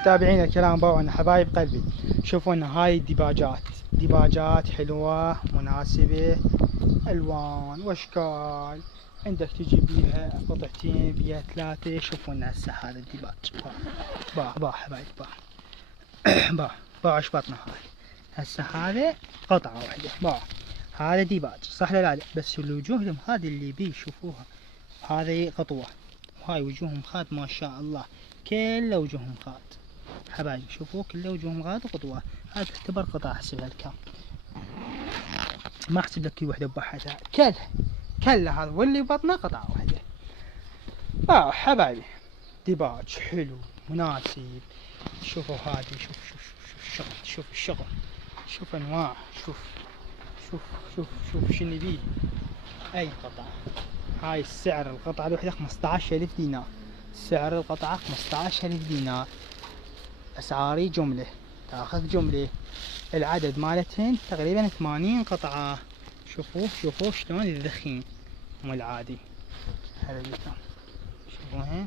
متابعينا الكرام باوعنا حبايب قلبي، شوفوا ان هاي ديباجات حلوة مناسبة الوان واشكال. عندك تجي بيها قطعتين بيها ثلاثة. شوفوا ان هسه هذا الديباج باع حبايب باع ايش بطنه هاي. هسه هذا قطعة واحدة باع. هذا ديباج صح لا بس الوجوه لهم هذه اللي بيه شوفوها. هذه قطوة وهاي وجوههم خاد ما شاء الله، كل وجوههم خاد حبايبي. شوفوا كل وجوههم غاد وقطوة. هاي تعتبر قطعة احسبها الكام، ما احسب لك كل وحدة بحثها. كلها هذا واللي بطنه قطعة واحدة. حبايبي ديباج حلو مناسب. شوفوا هذه شوف الشغل، شوف انواع، شوف شنو بيه. اي قطعة هاي السعر القطعة الوحدة 15,000 دينار. سعر القطعة 15,000 دينار. اسعاري جملة، تاخذ جملة. العدد مالتهن تقريبا 80 قطعة. شوفوا شلون الذخين مو العادي. هذا شوفوهن.